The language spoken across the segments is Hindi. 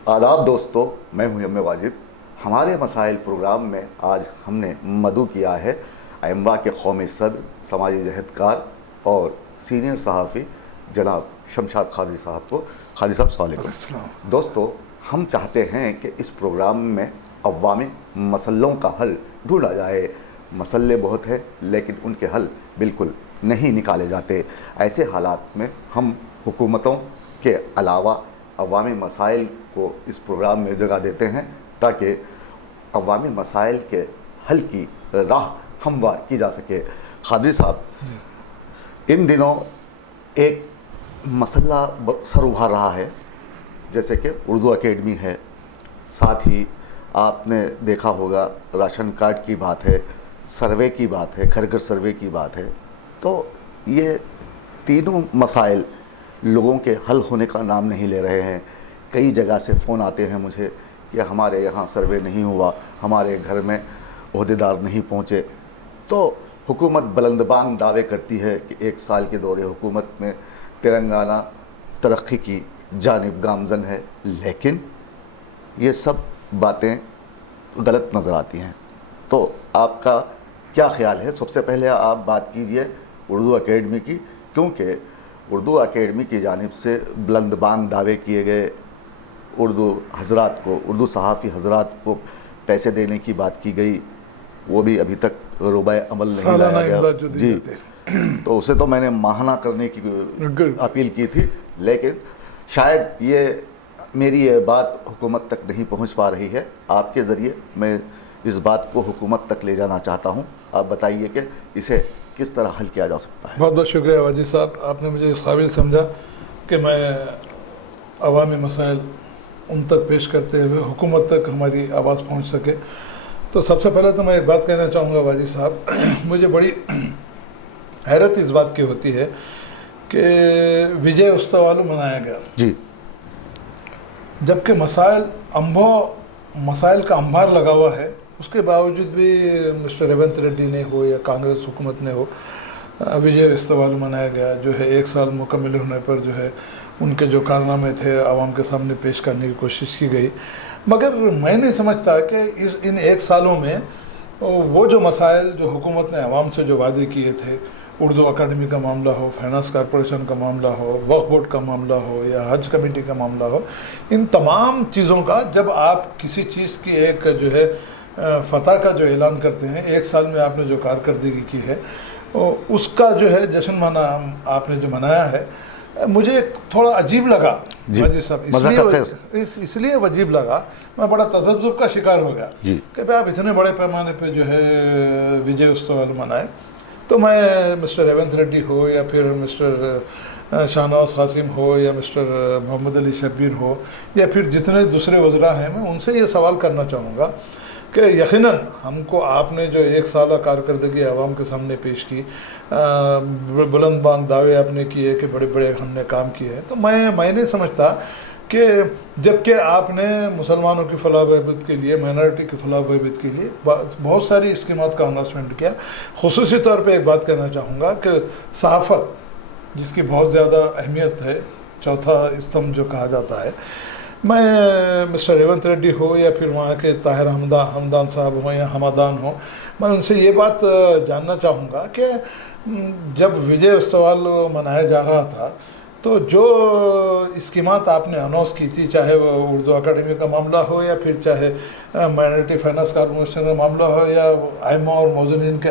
आदाब दोस्तों, मैं हूं एम ए वाजिद। हमारे मसाइल प्रोग्राम में आज हमने मदऊ किया है अइम्मा के कौमी सदर, समाजी जहदकार और सीनियर सहाफ़ी जनाब शमशाद खादरी साहब को। खादरी साहब अस्सलाम वालेकुम। दोस्तों, हम चाहते हैं कि इस प्रोग्राम में अवामी मसलों का हल ढूंढा जाए। मसले बहुत हैं लेकिन उनके हल बिल्कुल नहीं निकाले जाते। ऐसे हालात में हम हुकूमतों के अलावा अवामी मसाइल को इस प्रोग्राम में जगह देते हैं ताकि अवामी मसाइल के हल की राह हमवार की जा सके। खादरी साहब, इन दिनों एक मसला सर उभार रहा है, जैसे कि उर्दू एकेडमी है, साथ ही आपने देखा होगा राशन कार्ड की बात है, सर्वे की बात है, घर घर सर्वे की बात है। तो ये तीनों मसाइल लोगों के हल होने का नाम नहीं ले रहे हैं। कई जगह से फ़ोन आते हैं मुझे कि हमारे यहाँ सर्वे नहीं हुआ, हमारे घर में ओहदेदार नहीं पहुँचे। तो हुकूमत बुलंदबांग दावे करती है कि 1 साल के दौरे हुकूमत में तेलंगाना तरक्की की जानिब गामज़न है, लेकिन ये सब बातें गलत नज़र आती हैं। तो आपका क्या ख्याल है? सबसे पहले आप बात कीजिए उर्दू एकेडमी की, क्योंकि उर्दू एकेडमी की जानिब से बुलंदबांग दावे किए गए, उर्दू हजरात को, उर्दू सहाफ़ी हजरात को पैसे देने की बात की गई, वो भी अभी तक रोबाए अमल नहीं लाया गया जी। तो उसे तो मैंने माहना करने की अपील की थी, लेकिन शायद ये मेरी ये बात हुकूमत तक नहीं पहुंच पा रही है। आपके ज़रिए मैं इस बात को हुकूमत तक ले जाना चाहता हूं। आप बताइए कि इसे किस तरह हल किया जा सकता है। बहुत बहुत शुक्रिया वाजिद साहब, आपने मुझे इस काबिल समझा कि मैं अवामी मसाइल उन तक पेश करते हुए हुकूमत तक हमारी आवाज़ पहुंच सके। तो सबसे पहले तो मैं एक बात कहना चाहूँगा वाजिद साहब, मुझे बड़ी हैरत इस बात की होती है कि विजय उत्सव मनाया गया जी, जबकि मसाइल का अंबार लगा हुआ है। उसके बावजूद भी मिस्टर रेवंत रेड्डी ने हो या कांग्रेस हुकूमत ने हो, विजय उत्सव मनाया गया। जो है 1 साल मुकम्मल होने पर जो है उनके जो कारनामे थे आवाम के सामने पेश करने की कोशिश की गई। मगर मैं नहीं समझता कि इन 1 सालों में वो जो मसाइल जो हुकूमत ने आवाम से जो वादे किए थे, उर्दू अकादमी का मामला हो, फाइनेंस कॉरपोरेशन का मामला हो, वक्फ बोर्ड का मामला हो या हज कमेटी का मामला हो, इन तमाम चीज़ों का जब आप किसी चीज़ की एक जो है फ़तह का जो ऐलान करते हैं, 1 साल में आपने जो कारकर्दगी की है उसका जो है जश्न आपने जो मनाया है, मुझे थोड़ा अजीब लगा वाजिद साहब। इसलिए अजीब लगा, मैं बड़ा तसद्दुर का शिकार हो गया कि भाई आप इतने बड़े पैमाने पे जो है विजय उत्सव मनाए। तो मैं मिस्टर रेवंत रेड्डी हो या फिर मिस्टर शाहनवाज कासिम हो या मिस्टर मोहम्मद अली शब्बीर हो या फिर जितने दूसरे वज़रा हैं, मैं उनसे ये सवाल करना चाहूँगा कि यकीनन हमको आपने जो 1 साल कारकर्दगी आवाम के सामने पेश की, बुलंद बांग दावे आपने किए कि बड़े बड़े हमने काम किए हैं। तो मैं नहीं समझता कि जबकि आपने मुसलमानों की फलाह बहबूद के लिए, माइनॉरिटी की फलाह बहबूद के लिए बहुत सारी स्कीमात का अनाउंसमेंट किया। खुसूसी तौर पे एक बात कहना चाहूँगा कि सहाफ़त, जिसकी बहुत ज़्यादा अहमियत है, चौथा स्तंभ जो कहा जाता है, मैं मिस्टर रेवंत रेड्डी हो या फिर वहाँ के ताहिर हमदान साहब हो या हमादान हो, मैं उनसे ये बात जानना चाहूँगा कि जब विजय उत्सव मनाया जा रहा था तो जो स्कीमात आपने अनाउंस की थी, चाहे वो उर्दू अकादमी का मामला हो या फिर चाहे माइनॉरिटी फाइनेंस कॉरपोरेशन का मामला हो या आइमा और मौजूदीन के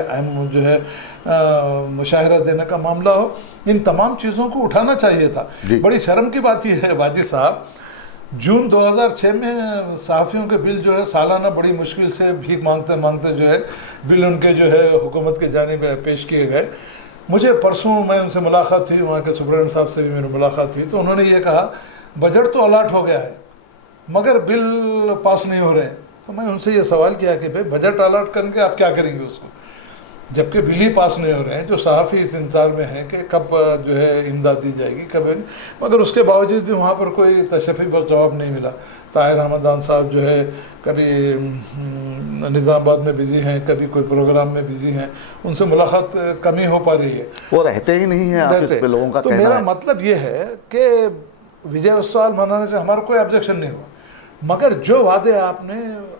जो है मुशाहरा देने का मामला हो, इन तमाम चीज़ों को उठाना चाहिए था। बड़ी शर्म की बात यह है वाजिद साहब, जून 2006 में सहाफ़ियों के बिल जो है सालाना बड़ी मुश्किल से भीख मांगते मांगते जो है बिल उनके जो है हुकूमत की जानिब पेश किए गए। मुझे परसों मैं उनसे मुलाकात हुई, वहाँ के सुप्रीटेंडेंट साहब से भी मेरी मुलाकात हुई, तो उन्होंने ये कहा बजट तो अलाट हो गया है मगर बिल पास नहीं हो रहे हैं। तो मैं उनसे ये सवाल किया कि भाई बजट अलाट करके आप क्या करेंगे उसको, जबकि बिल ही पास नहीं हो रहे हैं। जो सहाफ़ी इस इंतज़ार में हैं कि कब जो है इमदाद दी जाएगी, कब, मगर उसके बावजूद भी वहाँ पर कोई तशफ़ी पर जवाब नहीं मिला। ताहिर हमदान साहब जो है कभी निज़ामाबाद में बिज़ी हैं, कभी कोई प्रोग्राम में बिज़ी हैं, उनसे मुलाकात कम ही हो पा रही है, वो रहते ही नहीं है ऑफिस पे लोगों का। तो मेरा मतलब ये है कि विजय उत्सव मनाने से हमारा कोई ऑब्जेक्शन नहीं हुआ, मगर जो वादे आपने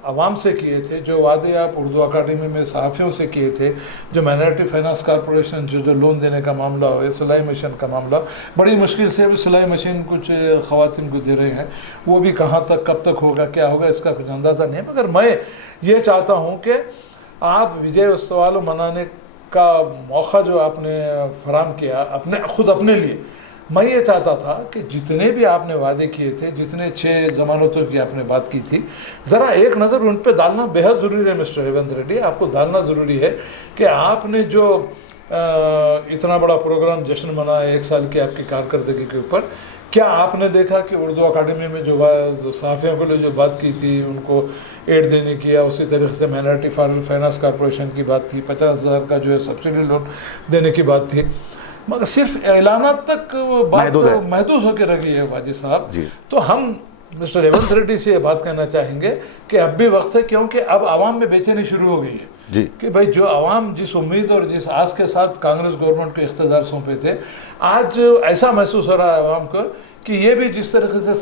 आवाम से किए थे, जो वादे आप उर्दू अकाडमी में सहाफ़ियों से किए थे, जो माइनॉरिटी फाइनेंस कॉरपोरेशन जो लोन देने का मामला हो, सिलाई मशीन का मामला, बड़ी मुश्किल से अभी सिलाई मशीन कुछ ख़वातीन को दे रहे हैं, वो भी कहाँ तक कब तक होगा क्या होगा इसका कुछ अंदाज़ा नहीं है। मगर मैं ये चाहता हूँ कि आप विजय उत्सव मनाने का मौका जो आपने फराम किया अपने लिए, मैं ये चाहता था कि जितने भी आपने वादे किए थे, जितने 6 ज़मानतों की आपने बात की थी, ज़रा एक नज़र उन पे डालना बेहद ज़रूरी है मिस्टर रेवंत रेड्डी। आपको डालना ज़रूरी है कि आपने जो इतना बड़ा प्रोग्राम जश्न मनाया 1 साल की आपकी कारकर्दगी के ऊपर, क्या आपने देखा कि उर्दू अकाडमी में जो सहाफ़ियों के लिए जो बात की थी, उनको एड देने की, या उसी तरीके से माइनॉरिटी फाइनेंस कॉरपोरेशन की बात थी, 50,000 का जो है सब्सिडी लोन देने की बात थी, मगर सिर्फ ऐलानात तक बात महदूद होकर रह गई है वाजी साहब। तो हम मिस्टर रेवंत रेड्डी से ये बात कहना चाहेंगे कि अब भी वक्त है, क्योंकि अब आवाम में बेचैनी शुरू हो गई है जी कि भाई जो आवाम जिस उम्मीद और जिस आस के साथ कांग्रेस गवर्नमेंट को इख्तियार सौंपे थे, आज ऐसा महसूस हो रहा है आवाम को कि ये भी जिस तरीके से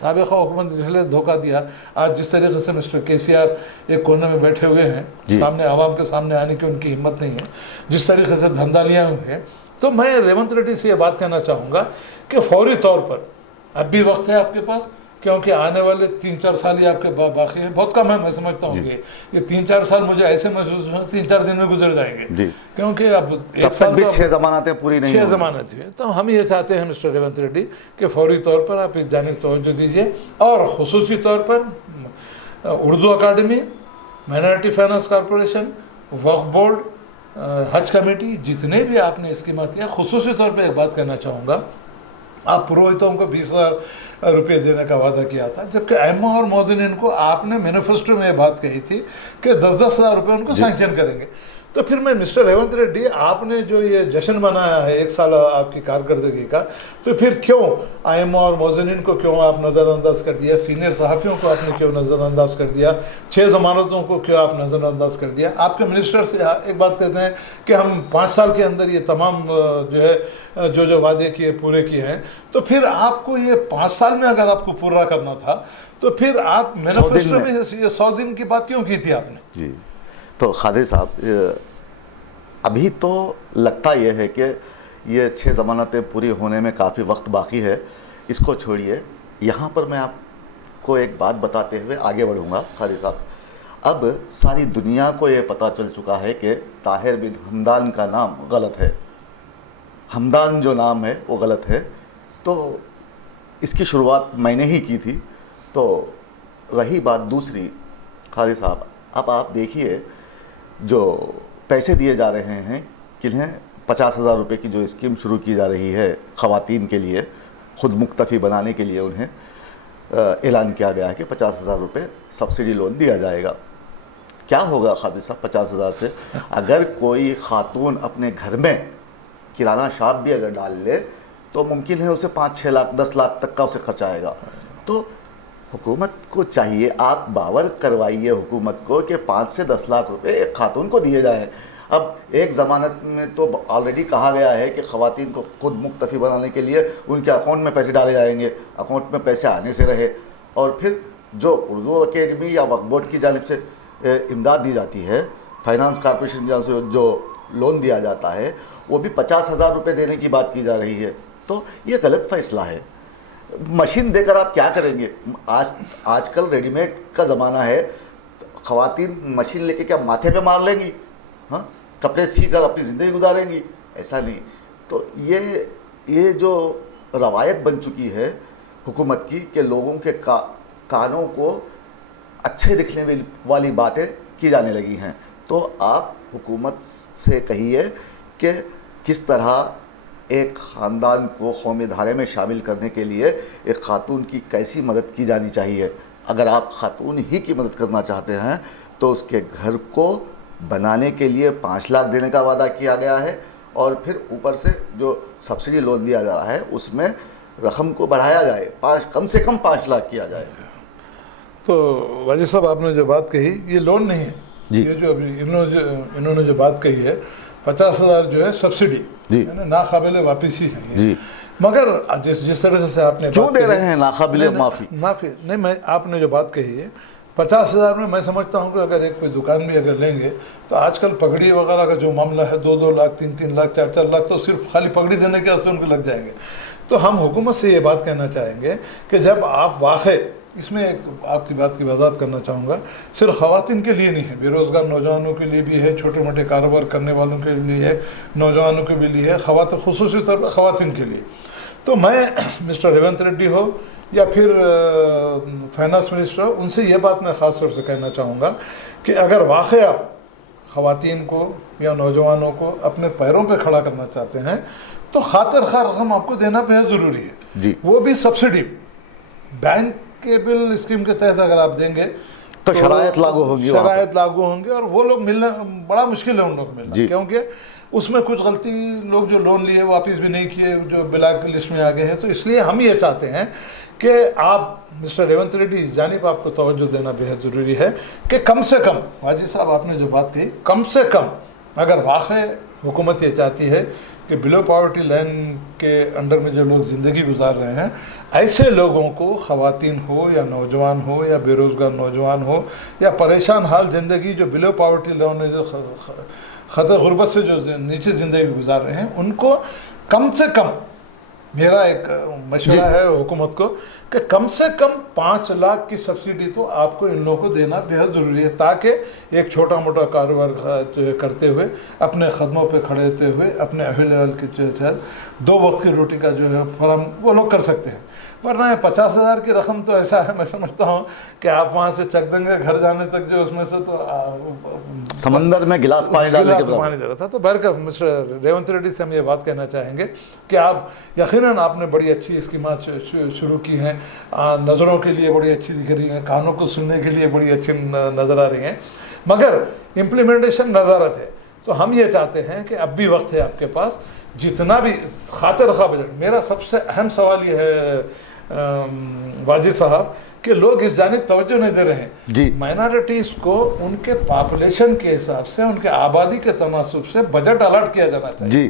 साबिक़ा हुकूमत जिसने धोखा दिया, आज जिस तरीके से मिस्टर KCR एक कोने में बैठे हुए हैं, सामने आवाम के सामने आने की उनकी हिम्मत नहीं है, जिस तरीके से धंधा लिया हुए हैं, तो मैं रेवंत रेड्डी से ये बात कहना चाहूँगा कि फौरी तौर पर अब भी वक्त है आपके पास, क्योंकि आने वाले 3-4 साल ही आपके बाकी है, बहुत कम है। मैं समझता हूँ कि ये 3-4 साल मुझे ऐसे महसूस हो 3-4 दिन में गुजर जाएंगे, क्योंकि अब एक साल भी 6 ज़मानतें पूरी नहीं 6 ज़मानत है। तो हम ये चाहते हैं मिस्टर रेवंत रेड्डी कि फौरी तौर पर आप इस जानिब तवज्जो दीजिए, और ख़ुसूसी तौर पर Urdu academy, minority finance corporation, वक्फ बोर्ड, हज कमेटी, जितने भी आपने स्कीमात किया, ख़ुसूसी तौर पर एक बात कहना चाहूँगा, आप पुरोहितों को 20,000 रुपये देने का वादा किया था, जबकि अइम्मा और मौज़िनीन को आपने मैनिफेस्टो में ये बात कही थी कि 10-10 हज़ार रुपये उनको सैंक्शन करेंगे। तो फिर मैं मिस्टर रेवंत रेड्डी, आपने जो ये जश्न मनाया है 1 साल आपकी कारकर्दगी का, तो फिर क्यों अइम्मा और मौज़िनीन को क्यों आप नज़रअंदाज कर दिया, सीनियर सहाफ़ियों को आपने क्यों नज़रअंदाज कर दिया, 6 ज़मानतों को क्यों आप नज़रअंदाज कर दिया? आपके मिनिस्टर से एक बात कहते हैं कि हम 5 साल के अंदर ये तमाम जो है जो वादे किए पूरे किए हैं, तो फिर आपको ये 5 साल में अगर आपको पूरा करना था, तो फिर आप मैनिफेस्टो में ये 100 दिन की बात क्यों की थी आपने? जी, तो खादिर साहब, अभी तो लगता यह है कि ये 6 ज़मानतें पूरी होने में काफ़ी वक्त बाकी है, इसको छोड़िए। यहाँ पर मैं आपको एक बात बताते हुए आगे बढ़ूँगा खादिर साहब। अब सारी दुनिया को ये पता चल चुका है कि ताहिर बिन हमदान का नाम गलत है, हमदान जो नाम है वो गलत है। तो इसकी शुरुआत मैंने ही की थी। तो रही बात दूसरी, खादिर साहब, अब आप देखिए जो पैसे दिए जा रहे हैं किन्हें, 50,000 रुपये की जो स्कीम शुरू की जा रही है ख़वातीन के लिए, ख़ुद मुक्तफ़ी बनाने के लिए उन्हें ऐलान किया गया है कि 50,000 रुपये सब्सिडी लोन दिया जाएगा। क्या होगा खादिर साहब 50,000 से? अगर कोई ख़ातून अपने घर में किराना शॉप भी अगर डाल ले तो मुमकिन है उसे 5-6 लाख 10 लाख तक का उसे खर्च आएगा। तो हुकूमत को चाहिए, आप बावर करवाइए हुकूमत को कि 5 से 10 लाख रुपए एक खातून को दिए जाएं। अब एक ज़मानत में तो ऑलरेडी कहा गया है कि ख़वातीन को खुद मुक्तफ़ी बनाने के लिए उनके अकाउंट में पैसे डाले जाएंगे, अकाउंट में पैसे आने से रहे। और फिर जो उर्दू अकेडमी या वक्फ बोर्ड की जानिब से इमदाद दी जाती है, फाइनेंस कॉरपोरेशन की जानिब से जो लोन दिया जाता है, वो भी 50,000 रुपये देने की बात की जा रही है। तो ये गलत फ़ैसला है। मशीन देकर आप क्या करेंगे? आजकल रेडीमेड का ज़माना है, ख़वातीन मशीन लेके क्या माथे पे मार लेंगी? हाँ, कपड़े सी कर अपनी ज़िंदगी गुजारेंगी? ऐसा नहीं। तो ये जो रवायत बन चुकी है हुकूमत की कि लोगों के कानों को अच्छे दिखने वाली बातें की जाने लगी हैं। तो आप हुकूमत से कहिए कि किस तरह एक ख़ानदान को कौमी धारे में शामिल करने के लिए एक ख़ातून की कैसी मदद की जानी चाहिए। अगर आप ख़ातून ही की मदद करना चाहते हैं तो उसके घर को बनाने के लिए 5 लाख देने का वादा किया गया है, और फिर ऊपर से जो सब्सिडी लोन दिया जा रहा है उसमें रकम को बढ़ाया जाए, कम से कम 5 लाख किया जाए। तो वाजिद साहब, आपने जो बात कही ये लोन नहीं है, ये जो अभी इन्होंने जो बात कही है 50,000 जो है सब्सिडी, नाकाबिल वापसी है। मगर जिस तरह से आपने क्यों बात दे कही- रहे हैं नाकाबिले नहीं, माफ़ी? माफ़ी नहीं, मैं आपने जो बात कही है 50,000 में मैं समझता हूँ कि अगर एक कोई दुकान भी अगर लेंगे तो आजकल पगड़ी वगैरह का जो मामला है 2-2 लाख 3-3 लाख 4-4 लाख तो सिर्फ खाली पगड़ी देने के वास्ते उनको लग जाएंगे। तो हम हुकूमत से ये बात कहना चाहेंगे कि जब आप वाक़ई इसमें एक आपकी बात की वजाहत करना चाहूँगा, सिर्फ ख़वातीन के लिए नहीं है, बेरोज़गार नौजवानों के लिए भी है, छोटे मोटे कारोबार करने वालों के लिए है, नौजवानों के लिए है, खुसूसी तौर पर ख़वातीन के लिए। तो मैं मिस्टर रेवंत रेड्डी हो या फिर फाइनेंस मिनिस्टर हो, उनसे ये बात मैं ख़ास तौर से कहना चाहूँगा कि अगर वाक़ई आप ख़वातीन को या नौजवानों को अपने पैरों पे खड़ा करना चाहते हैं तो खातिर खा रकम आपको देना बेहद ज़रूरी है जी। वो भी सब्सिडी बैंक के बिल स्कीम के तहत अगर आप देंगे तो शरायत लागू होंगी वहाँ पे। शरायत लागू होंगे और वो लोग मिलना बड़ा मुश्किल है उन लोग को मिलना, जी। क्योंकि उसमें कुछ गलती लोग जो लोन लिए वापस भी नहीं किए, जो ब्लैक लिस्ट में आ गए हैं। तो इसलिए हम ये चाहते हैं कि आप मिस्टर रेवंत रेड्डी जानिब आपको तवज्जो देना बेहद ज़रूरी है कि कम से कम, वाजी साहब आपने जो बात कही, कम से कम अगर वाक़ई हुकूमत ये चाहती है कि बिलो पॉवर्टी लाइन के अंडर में जो लोग ज़िंदगी गुजार रहे हैं, ऐसे लोगों को, ख़वातीन हो या नौजवान हो या बेरोज़गार नौजवान हो या परेशान हाल ज़िंदगी जो बिलो पॉवर्टी लाइन में जो ख़तर गुर्बत से जो नीचे ज़िंदगी गुजार रहे हैं, उनको कम से कम, मेरा एक मशवरा है हुकूमत को कि कम से कम 5 लाख की सब्सिडी तो आपको इन लोगों को देना बेहद ज़रूरी है, ताकि एक छोटा मोटा कारोबार जो है करते हुए, अपने कदमों पे खड़े होते हुए, अपने अहल के जो 2 वक्त की रोटी का जो है फराम वो लोग कर सकते हैं। वरना 50,000 की रकम तो ऐसा है, मैं समझता हूँ कि आप वहाँ से चकदंगे घर जाने तक जो उसमें से तो समंदर में गिलास पानी डालने के बराबर। पानी दे रहा था। तो बहरकैफ मिस्टर रेवंत रेड्डी से हम ये बात कहना चाहेंगे कि आप यकीनन आपने बड़ी अच्छी स्कीमात शुरू की हैं, नज़रों के लिए बड़ी अच्छी दिख रही हैं, कानों को सुनने के लिए बड़ी अच्छी नज़र आ रही हैं, मगर इम्प्लीमेंटेशन नज़ारत है। तो हम ये चाहते हैं कि अब भी वक्त है आपके पास, जितना भी खातिर खा बजट। मेरा सबसे अहम सवाल ये है वाजिद साहब कि लोग इस जानिब तवज्जो नहीं दे रहे हैं जी। माइनॉरिटीज़ को उनके पॉपुलेशन के हिसाब से, उनके आबादी के तनासुब से बजट अलर्ट किया जाना चाहिए जी।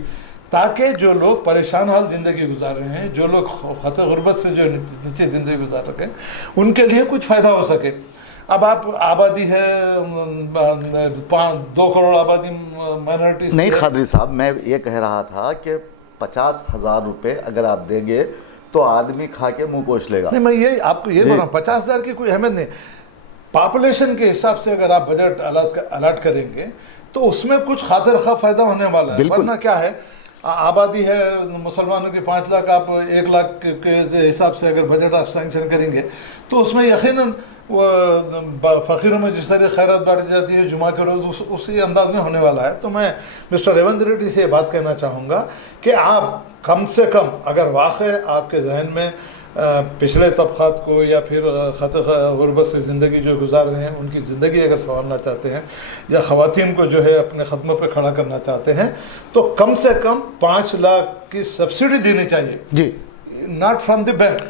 ताकि जो लोग परेशान हाल ज़िंदगी गुजार रहे हैं, जो लोग खतर गुर्बत से जो नीचे ज़िंदगी गुजार रहे हैं, उनके लिए कुछ फ़ायदा हो सके। अब आप आबादी है 2 करोड़ आबादी माइनॉरिटीज़ नहीं खादरी साहब, मैं ये कह रहा था कि 50,000 रुपये अगर आप देंगे तो आदमी खा के मुंह पोंछ लेगा। नहीं, मैं ये आपको ये बोल रहा हूँ, 50,000 की कोई अहमियत नहीं। पॉपुलेशन के हिसाब से अगर आप बजट अलर्ट करेंगे तो उसमें कुछ खातिर खा फ़ायदा होने वाला है। वरना क्या है, आबादी है मुसलमानों की 5 लाख, आप 1 लाख के हिसाब से अगर बजट आप सैंक्शन करेंगे तो उसमें यकीनन वो फ़कीरों में जिस तरह खैरात बांटी जाती है जुमा के रोज़, उसी अंदाज में होने वाला है। तो मैं मिस्टर रेवंत रेड्डी से ये बात कहना चाहूँगा कि आप कम से कम अगर वाक़ई आपके जहन में पिछले तबक़ात को या फिर खतर गुर्बत से ज़िंदगी जो गुजार रहे हैं उनकी ज़िंदगी अगर संवारना चाहते हैं या ख़वातीन को जो है अपने ख़दमों पर खड़ा करना चाहते हैं तो कम से कम 5 लाख की सब्सिडी देनी चाहिए जी। Not from the bank.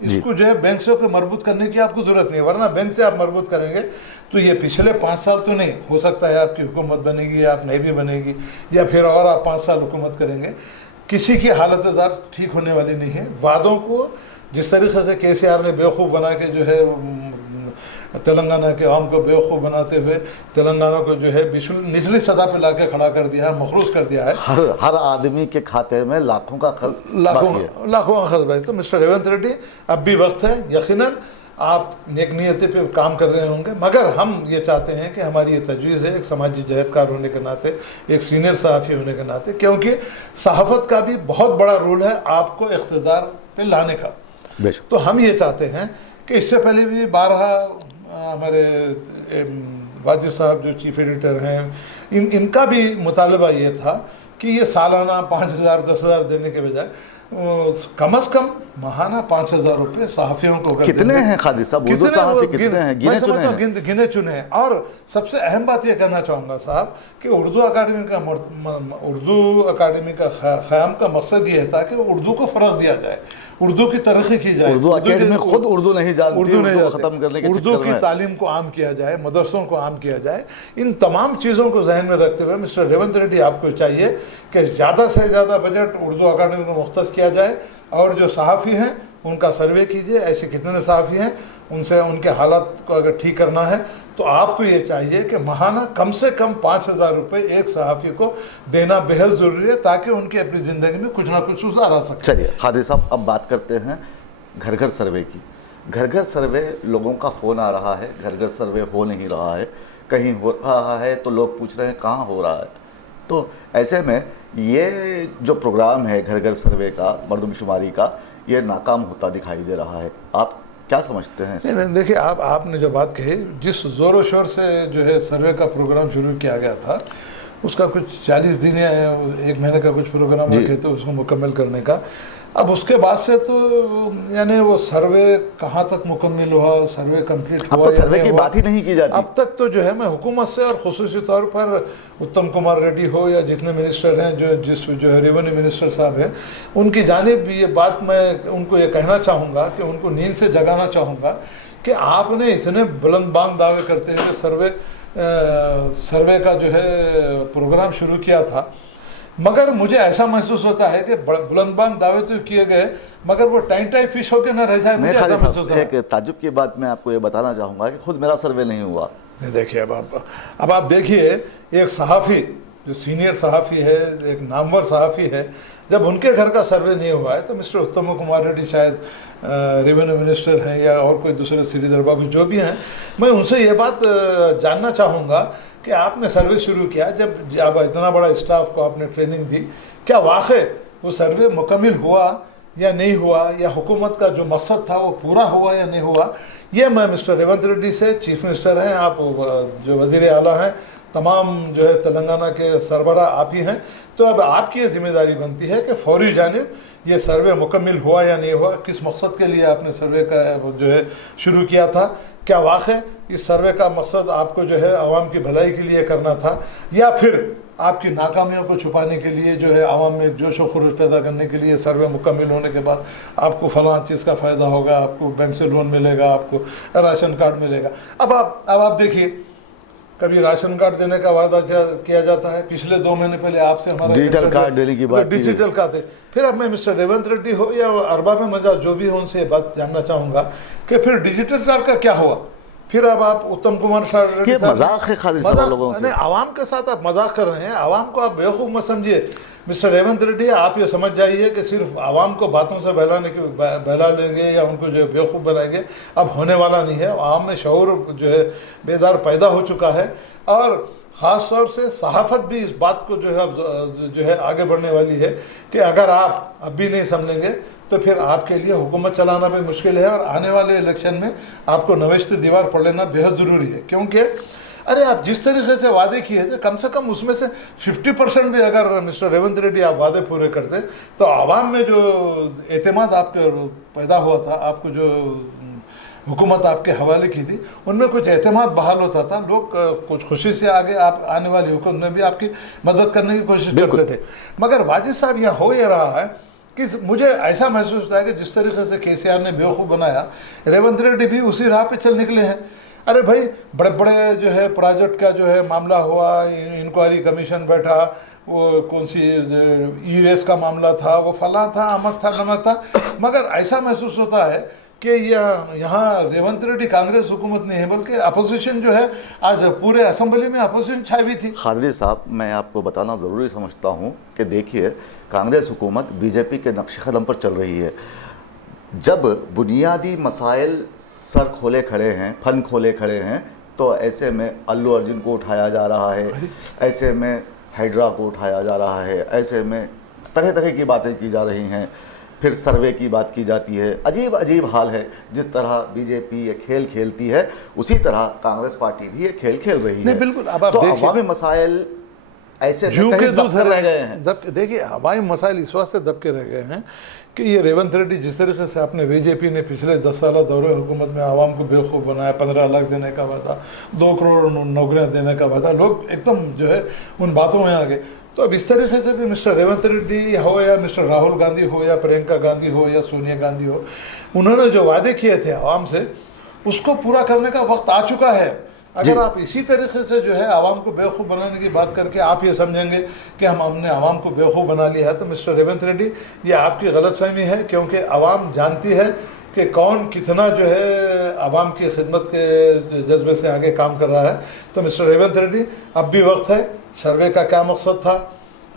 इसको जो है बैंक से मरबूत करने की आपको ज़रूरत नहीं है, वरना बैंक से आप मरबूत करेंगे तो ये पिछले 5 साल तो नहीं, हो सकता है आपकी हुकूमत बनेगी या आप नहीं भी बनेगी, या फिर और आप 5 साल हुकूमत करेंगे, किसी की हालत ज़ार ठीक होने वाली नहीं है। वादों को जिस तरीके से KCR ने बेवकूफ़ बना के जो है तेलंगाना के आवाम को बेवकूफ़ बनाते हुए तेलंगाना को जो है निचली सतह पे ला के खड़ा कर दिया है, मखरूज कर दिया है। हर आदमी के खाते में लाखों का खर्च बाकी है। लाखों का खर्च भाई। तो मिस्टर रेवंत रेड्डी अब भी वक्त है, यकीनन आप नेक नीयती पे काम कर रहे होंगे, मगर हम ये चाहते हैं कि हमारी ये तजवीज़ है एक समाजी जहदकार होने के नाते, एक सीनियर सहाफ़ी होने के नाते, क्योंकि सहाफ़त का भी बहुत बड़ा रोल है आपको इक़्तिदार पे लाने का। तो हम ये चाहते हैं कि इससे पहले भी 12 हमारे वाजिद साहब जो चीफ एडिटर हैं, इनका भी मुतालबा ये था कि ये सालाना 5,000 10,000 देने के बजाय कम से कम माहाना 5,000 रुपये सहाफ़ियों को। कितने हैं खादी साहब, उर्दू सहाफ़ी कितने हैं? गिने चुने हैं। गिने चुने हैं। और सबसे अहम बात ये कहना चाहूँगा साहब कि उर्दू अकाडमी का क़याम का मकसद ये है ताकि उर्दू को फ़रोग़ दिया जाए, उर्दू की तरक्की की जाए। उर्दू अकेडमी खुद उर्दू नहीं जानती, उर्दू को ख़त्म करने के उर्दू की तालीम को आम किया जाए, मदरसों को आम किया जाए। इन तमाम चीज़ों को जहन में रखते हुए मिस्टर रेवंत रेड्डी आपको चाहिए कि ज़्यादा से ज़्यादा बजट उर्दू अकाडमी को मुख्तस किया जाए और जो सहाफ़ी हैं उनका सर्वे कीजिए, ऐसे कितने सहाफ़ी हैं, उनसे उनके हालात को अगर ठीक करना है तो आपको ये चाहिए कि माहाना कम से कम 5,000 रुपये एक सहाफ़ी को देना बेहद ज़रूरी है, ताकि उनकी अपनी ज़िंदगी में कुछ ना कुछ सुधार आ सके। चलिए खादिर साहब, अब बात करते हैं घर घर सर्वे की। घर घर सर्वे, लोगों का फ़ोन आ रहा है, घर घर सर्वे हो नहीं रहा है, कहीं हो रहा है तो लोग पूछ रहे हैं कहाँ हो रहा है। तो ऐसे में ये जो प्रोग्राम है घर घर सर्वे का, मरदमशुमारी का, ये नाकाम होता दिखाई दे रहा है। आप क्या समझते हैं? नहीं, देखिए, आपने जो बात कही, जिस ज़ोरों शोर से जो है सर्वे का प्रोग्राम शुरू किया गया था, उसका कुछ 40 दिन या 1 महीने का कुछ प्रोग्राम रखे थे उसको मुकम्मल करने का। अब उसके बाद से तो यानी वो सर्वे कहाँ तक मुकम्मल हुआ, सर्वे कंप्लीट हुआ, अब तो सर्वे की बात ही नहीं की जाती। अब तक तो जो है मैं हुकूमत से, और खुसूसी तौर पर उत्तम कुमार रेड्डी हो या जितने मिनिस्टर हैं, जो है रेवेन्यू मिनिस्टर साहब हैं, उनकी जानिब ये बात मैं उनको ये कहना चाहूँगा कि उनको नींद से जगाना चाहूँगा कि आपने इतने बुलंद बांग दावे करते हैं कि सर्वे का जो है प्रोग्राम शुरू किया था, मगर मुझे ऐसा महसूस होता है कि बुलंदबांग दावे तो किए गए, मगर वो टाई फिश होकर न रह जाए। मुझे ऐसा महसूस होता है। एक ताज्जुब की बात मैं आपको ये बताना चाहूँगा कि खुद मेरा सर्वे नहीं हुआ। नहीं, देखिए, अब आप देखिए, एक सहाफ़ी जो सीनियर सहाफ़ी है, एक नामवर सहाफ़ी है, जब उनके घर का सर्वे नहीं हुआ है तो मिस्टर उत्तम कुमार रेड्डी शायद रेवेन्यू मिनिस्टर हैं या और कोई दूसरे श्रीधर बाबू जो भी हैं, मैं उनसे ये बात जानना चाहूँगा कि आपने सर्वे शुरू किया, जब इतना बड़ा स्टाफ को आपने ट्रेनिंग दी, क्या वाकई वो सर्वे मुकम्मल हुआ या नहीं हुआ, या हुकूमत का जो मकसद था वो पूरा हुआ या नहीं हुआ? ये मैं मिस्टर रेवंत रेड्डी से, चीफ मिनिस्टर हैं आप, जो वज़ीर आला हैं, तमाम जो है तेलंगाना के सरबराह आप ही हैं, तो अब आपकी ये जिम्मेदारी बनती है कि फौरी जानिब ये सर्वे मुकम्मल हुआ या नहीं हुआ, किस मकसद के लिए आपने सर्वे का जो है शुरू किया था, क्या वाकई इस सर्वे का मकसद आपको जो है आवाम की भलाई के लिए करना था, या फिर आपकी नाकामियों को छुपाने के लिए जो है आवाम में जोश व खरोश पैदा करने के लिए सर्वे मुकम्मल होने के बाद आपको फलां चीज़ का फ़ायदा होगा, आपको बैंक से लोन मिलेगा, आपको राशन कार्ड मिलेगा। अब आप देखिए, कभी राशन कार्ड देने का वादा किया जाता है, पिछले 2 महीने पहले आपसे हमारा डिजिटल कार्ड देने की बात, डिजिटल कार्ड है। फिर अब मैं मिस्टर रेवंत रेड्डी हो या अरबाब मजाज जो भी हो, उनसे बात जानना चाहूँगा कि फिर डिजिटल कार्ड का क्या हुआ? फिर अब आप उत्तम कुमार रेड्डी, मजाक है खाली लोगों से, आवाम के साथ आप मजाक कर रहे हैं। आवाम को आप बेवकूफ़ मत समझिए। मिस्टर रेवंत रेड्डी, आप ये समझ जाइए कि सिर्फ आवाम को बातों से बहला देंगे या उनको जो है बेवकूफ़ बनाएंगे, अब होने वाला नहीं है। आवाम में शऊर जो है बेदार पैदा हो चुका है, और ख़ास तौर से सहाफ़त भी इस बात को जो है आगे बढ़ने वाली है कि अगर आप अब भी नहीं समझेंगे तो फिर आपके लिए हुकूमत चलाना भी मुश्किल है, और आने वाले इलेक्शन में आपको नवेश्ती दीवार पढ़ लेना बेहद ज़रूरी है। क्योंकि अरे आप जिस तरीके से वादे किए थे, कम से कम उसमें से 50% भी अगर मिस्टर रेवंत रेड्डी आप वादे पूरे करते तो आवाम में जो एतमाद आपके पैदा हुआ था, आपको जो हुकूमत आपके हवाले की थी, उनमें कुछ एतमाद बहाल होता था, लोग कुछ खुशी से आगे आप आने वाली हुकूमत में भी आपकी मदद करने की कोशिश करते थे। मगर वाजिद साहब, यहाँ हो ये रहा है कि मुझे ऐसा महसूस होता है कि जिस तरीके से केसीआर ने बेवकूफ़ बनाया, रेवंत रेड्डी भी उसी राह पे चल निकले हैं। अरे भाई, बड़े बड़े जो है प्रोजेक्ट का जो है मामला हुआ, इंक्वायरी कमीशन बैठा, वो कौन सी ई रेस का मामला था, वो फला था, अमक था, नमक था, मगर ऐसा महसूस होता है कि यहाँ रेवंत रेड्डी कांग्रेस हुकूमत नहीं है, बल्कि अपोजिशन जो है, आज पूरे असेंबली में अपोजिशन छाई हुई थी। खादरी साहब, मैं आपको बताना ज़रूरी समझता हूँ कि देखिए, कांग्रेस हुकूमत बीजेपी के नक्श कदम पर चल रही है। जब बुनियादी मसाइल सर खोले खड़े हैं, फन खोले खड़े हैं, तो ऐसे में अल्लू अर्जुन को उठाया जा रहा है, ऐसे में हाइड्रा को उठाया जा रहा है, ऐसे में तरह तरह की बातें की जा रही हैं, फिर सर्वे की बात की जाती है। अजीब अजीब हाल है। जिस तरह बीजेपी ये खेल खेलती है, उसी तरह कांग्रेस पार्टी भी ये खेल खेल रही है। बिल्कुल। अब आप तो अवामी मसाइल ऐसे दबके रह गए हैं। देखिए, अवामी मसाइल इस वास्ते दबके रह गए हैं कि ये रेवंत रेड्डी, जिस तरीके से आपने बीजेपी ने पिछले 10 साल दौरे हुकूमत में आवाम को बेवकूफ़ बनाया, 15 लाख देने का वादा, 2 करोड़ नौकरियाँ देने का वादा, लोग एकदम जो है उन बातों में आ गए। तो अब इस तरीके से भी मिस्टर रेवंत रेड्डी हो या मिस्टर राहुल गांधी हो या प्रियंका गांधी हो या सोनिया गांधी हो, उन्होंने जो वादे किए थे आवाम से, उसको पूरा करने का वक्त आ चुका है। अगर आप इसी तरीके से जो है आवाम को बेवकूफ़ बनाने की बात करके आप ये समझेंगे कि हमने आवाम को बेवकूफ़ बना लिया है, तो मिस्टर रेवंत रेड्डी ये आपकी गलतफहमी है, क्योंकि आवाम जानती है कि कौन कितना जो है आवाम की खिदमत के जज्बे से आगे काम कर रहा है। तो मिस्टर रेवंत रेड्डी अब भी वक्त है, सर्वे का क्या मकसद था,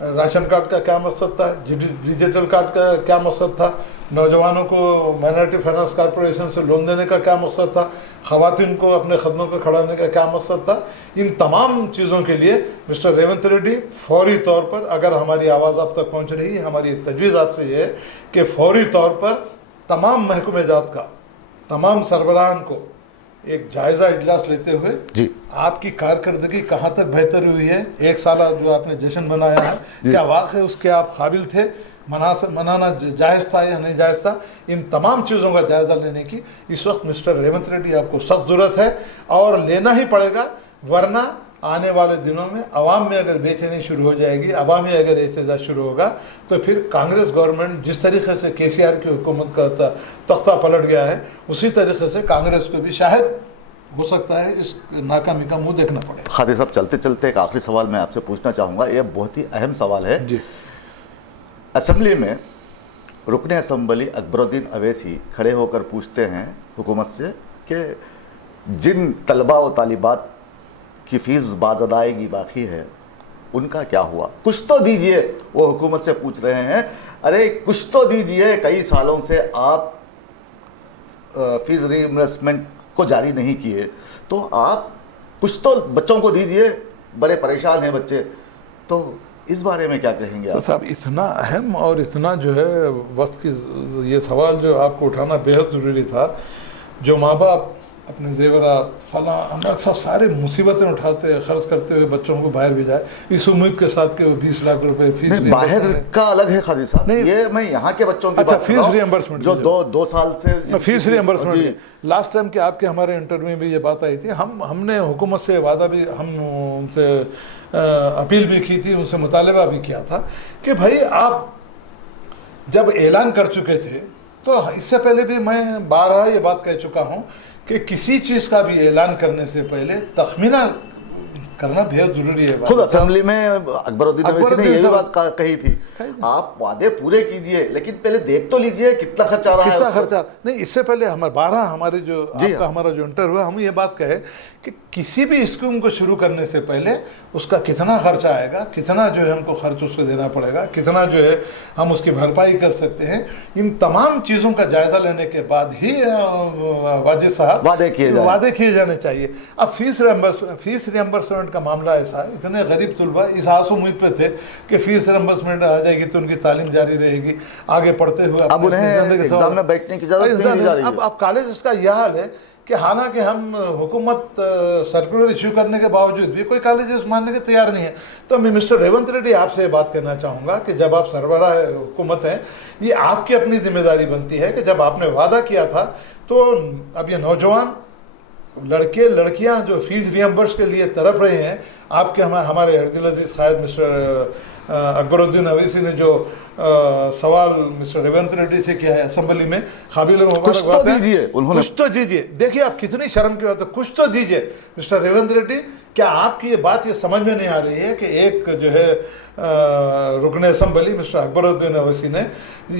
राशन कार्ड का क्या मकसद था, डिजिटल कार्ड का क्या मकसद था, नौजवानों को माइनॉरिटी फाइनेंस कॉरपोरेशन से लोन देने का क्या मकसद था, ख़वातीन को अपने कदमों पर खड़ा करने का क्या मकसद था, इन तमाम चीज़ों के लिए मिस्टर रेवंत रेड्डी फौरी तौर पर, अगर हमारी आवाज़ आप तक पहुंच रही है, हमारी तजवीज़ आपसे ये है कि फौरी तौर पर तमाम महकमे जात का, तमाम सरबराहान को एक जायज़ा इजलास लेते हुए जी आपकी कारकर्दगी कहाँ तक बेहतर हुई है, एक साल जो आपने जश्न मनाया है, क्या वाकई उसके आप काबिल थे, मनाना जायज़ था या नहीं जायज़ था, इन तमाम चीज़ों का जायज़ा लेने की इस वक्त मिस्टर रेवंत रेड्डी आपको सख्त ज़रूरत है और लेना ही पड़ेगा, वरना आने वाले दिनों में अवाम में अगर बेचैनी शुरू हो जाएगी, अवामी अगर एहतजाज शुरू होगा, तो फिर कांग्रेस गवर्नमेंट जिस तरीके से केसीआर की हुकूमत का तख्ता पलट गया है, उसी तरीके से कांग्रेस को भी शायद हो सकता है इस नाकामी का मुंह देखना पड़े। खादी साहब, चलते चलते एक आखिरी सवाल मैं आपसे पूछना चाहूँगा, यह बहुत ही अहम सवाल है जी। असम्बली में रुकने असम्बली अकबरुद्दीन अवैसी खड़े होकर पूछते हैं हुकूमत से कि जिन तलबा व तालिबात की फ़ीस बाज़दायगी बाकी है उनका क्या हुआ, कुछ तो दीजिए। वो हुकूमत से पूछ रहे हैं, अरे कुछ तो दीजिए, कई सालों से आप फ़ीस रीइंबर्समेंट को जारी नहीं किए, तो आप कुछ तो बच्चों को दीजिए, बड़े परेशान हैं बच्चे। तो इस बारे में क्या कहेंगे आप? साहब, इतना अहम और इतना जो है वक्त की ये सवाल जो आपको उठाना बेहद ज़रूरी था। जो माँ बाप अपने जेवरात फला अमला सब सारे मुसीबतें उठाते खर्च करते हुए बच्चों को बाहर भेजाए, इस उम्मीद के साथ कि वो 20 लाख रुपए फीस बाहर का अलग है खादी साहब, नहीं, ये मैं यहाँ के बच्चों की अच्छा, बात फीस रिएम्बर्समेंट जो दो साल से फीस रिएम्बर्समेंट। लास्ट टाइम के आपके हमारे इंटरव्यू में भी ये बात आई थी, हमने हुकूमत से वादा भी, हम उनसे अपील भी की थी, उनसे मुतालबा भी किया था कि भाई आप जब ऐलान कर चुके थे, तो इससे पहले भी मैं बारहा ये बात कह चुका हूँ कि किसी चीज़ का भी ऐलान करने से पहले तखमीना करना बेहद जरूरी है। खुद असेंबली में अकबरुद्दीन अवैसी ने यही बात कही थी, आप वादे पूरे कीजिए लेकिन पहले देख तो लीजिए कितना खर्चा आ रहा है, कितना खर्चा। नहीं, इससे पहले हमारे जो आपका हमारा जो इंटरव्यू है, हम ये बात कहे कि किसी भी स्कीम को शुरू करने से पहले उसका कितना खर्चा आएगा, कितना जो है हमको खर्च उसको देना पड़ेगा, कितना जो है हम उसकी भरपाई कर सकते हैं, इन तमाम चीज़ों का जायज़ा लेने के बाद ही वाजिद साहब वादे किए जाने चाहिए। अब फीस रिएम्बर्समेंट का मामला ऐसा है, इतने गरीब तुलबा इस आस उम्मीद पे थे कि फीस रिएम्बर्समेंट आ जाएगी तो उनकी तालीम जारी रहेगी, आगे पढ़ते हुए अब उन्हें एग्जाम में बैठने की इजाज़त नहीं दी जा रही है। अब कॉलेज का यह हाल है कि हालांकि हम हुकूमत सर्कुलर इशू करने के बावजूद भी कोई कॉलेजेस मानने के तैयार नहीं है। तो मैं मिस्टर रेवंत रेड्डी आपसे बात कहना चाहूँगा कि जब आप सरबराह हुकूमत हैं, ये आपकी अपनी जिम्मेदारी बनती है कि जब आपने वादा किया था, तो अब ये नौजवान लड़के लड़कियां जो फीस रिएम्बर्स के लिए तड़प रहे हैं, आपके हमारे अब्दुल अजीज़ कायद मिस्टर अकबरुद्दीन अवैसी ने जो सवाल मिस्टर रेवंत रेड्डी से किया है असेंबली में, काबिल मुबारकबाद है। कुछ तो दीजिए। देखिए आप कितनी शर्म की बात है, कुछ तो दीजिए मिस्टर रेवंत रेड्डी। क्या आपकी ये बात ये समझ में नहीं आ रही है कि एक जो है रुकने असेंबली मिस्टर अकबरुद्दीन अवैसी ने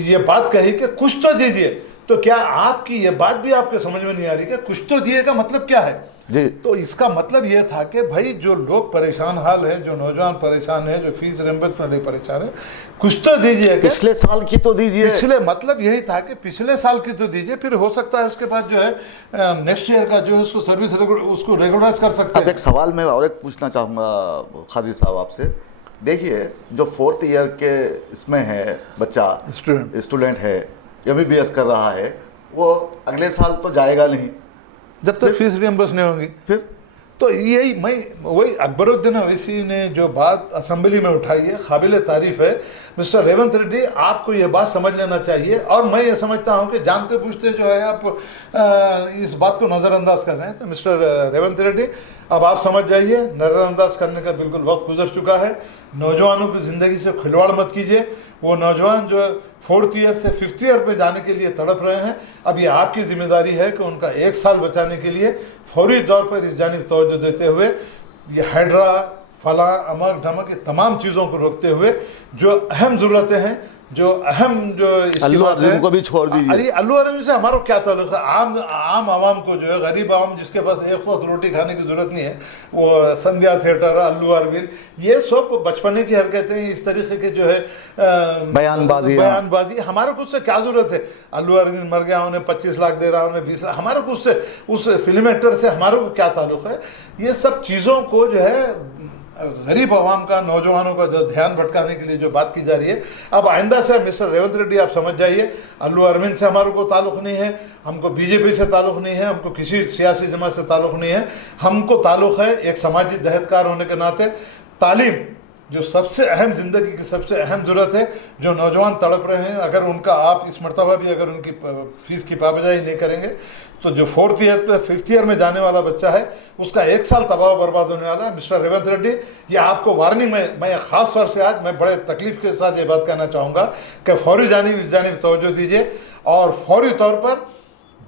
ये बात कही कि कुछ तो दीजिए, तो क्या आपकी ये बात भी आपके समझ में नहीं आ रही कि कुछ तो दिए का मतलब क्या है जी? तो इसका मतलब यह था कि भाई जो लोग परेशान हाल है, जो नौजवान परेशान है, जो फीस रिएम्बर्समेंट परेशान है, कुछ तो दीजिए। पिछले साल की तो दीजिए। पिछले मतलब यही था कि पिछले साल की तो दीजिए, फिर हो सकता है उसके बाद जो है नेक्स्ट ईयर का जो है उसको सर्विस उसको रेगुलराइज कर सकते हैं। अब एक सवाल मैं और एक पूछना चाहूँगा खादी साहब आपसे। देखिए जो 4th ईयर के इसमें है बच्चा, स्टूडेंट है, MBBS कर रहा है, वो अगले साल तो जाएगा नहीं जब तक फीस रिएम्बर्स नहीं होंगी। फिर तो यही वही अकबरुद्दीन अवैसी ने जो बात असेंबली में उठाई है, काबिल तारीफ है। मिस्टर रेवंत रेड्डी, आपको ये बात समझ लेना चाहिए, और मैं ये समझता हूँ कि जानते पूछते जो है आप इस बात को नज़रअंदाज कर रहे हैं। तो मिस्टर रेवंत रेड्डी, अब आप समझ जाइए, नज़रअंदाज करने का बिल्कुल वक्त गुजर चुका है। नौजवानों की ज़िंदगी से खिलवाड़ मत कीजिए। वो नौजवान जो 4th ईयर से 5th ईयर पे जाने के लिए तड़प रहे हैं, अब ये आपकी जिम्मेदारी है कि उनका 1 साल बचाने के लिए फौरी तौर पर इस जानिब तवज्जो देते हुए ये हाइड्रा फला अमक ढमक ये तमाम चीज़ों को रोकते हुए जो अहम ज़रूरतें हैं, जो अहम जो अल्लू अर्जुन को भी छोड़ दीजिए। अरे अल्लू अर्जुन से हमारा क्या ताल्लुक है? आम आवाम को जो है, गरीब आवाम जिसके पास एक वक्त रोटी खाने की ज़रूरत नहीं है, वो संध्या थिएटर, अल्लू अरविंद, ये सब बचपने की हरकतें, इस तरीके के जो है बयानबाजी, हमारे कुछ से क्या ज़रूरत है? अल्लू अरविंद मर गया, उन्हें 25 लाख दे रहा, उन्हें 20 लाख, हमारे कुछ से उस फिल्म एक्टर से हमारे को क्या ताल्लुक है? ये सब चीज़ों को जो है गरीब आवाम का, नौजवानों का जो ध्यान भटकाने के लिए जो बात की जा रही है, अब आइंदा से मिस्टर रेवंत रेड्डी आप समझ जाइए, अल्लू अरविंद से हमारे को ताल्लुक़ नहीं है, हमको बीजेपी से ताल्लुक़ नहीं है, हमको किसी सियासी जमात से ताल्लुक़ नहीं है, हमको ताल्लुक़ है एक समाजी जहदकार होने के नाते तालीम, जो सबसे अहम ज़िंदगी की सबसे अहम ज़रूरत है, जो नौजवान तड़प रहे हैं, अगर उनका आप इस मरतबा भी अगर उनकी फ़ीस की पाबंदी नहीं करेंगे तो जो 4th ईयर पे 5th ईयर में जाने वाला बच्चा है उसका 1 साल तबाह बर्बाद होने वाला है। मिस्टर रेवंत रेड्डी, ये आपको वार्निंग मैं ख़ास तौर से आज मैं बड़े तकलीफ़ के साथ ये बात कहना चाहूँगा कि फौरी जानिब तवज्जो दीजिए और फौरी तौर पर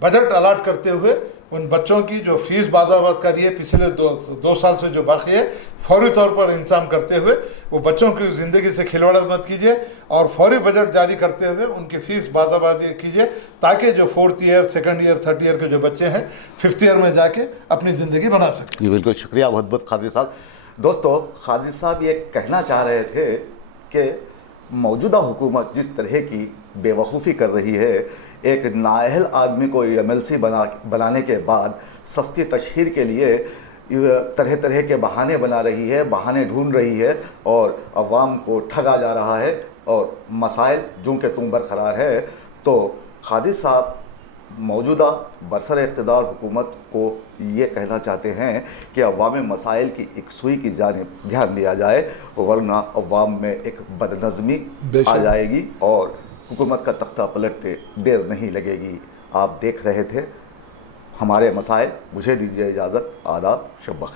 बजट अलाट करते हुए उन बच्चों की जो फीस बाज़ाबात करिए पिछले 2 साल से जो बाकी है, फौरी तौर पर इंतजाम करते हुए वो बच्चों की ज़िंदगी से खिलवाड़ मत कीजिए और फौरी बजट जारी करते हुए उनकी फ़ीस बाज़ाबात कीजिए, ताकि जो 4th year, 2nd year, 3rd year के जो बच्चे हैं 5th ईयर में जाके अपनी ज़िंदगी बना सकें। जी बिल्कुल, शुक्रिया बहुत बहुत खादिर साहब। दोस्तों, खादिर साहब ये कहना चाह रहे थे कि मौजूदा हुकूमत जिस तरह की बेवकूफ़ी कर रही है, एक नाअहल आदमी को MLC बनाने के बाद सस्ती तशहीर के लिए तरह तरह के बहाने बना रही है, बहाने ढूंढ रही है और अवाम को ठगा जा रहा है और मसाइल जूं के तुम बरकरार है। तो खादिर साहब मौजूदा बरसर इक़्तिदार हुकूमत को ये कहना चाहते हैं कि अवामी मसाइल की एकसुई की जानिब ध्यान दिया जाए, वरना अवाम में एक बदनज़मी आ जाएगी और हुकूमत का तख्ता पलटते देर नहीं लगेगी। आप देख रहे थे हमारे मसाइल। मुझे दीजिए इजाज़त। आदाब, शब बख़ैर।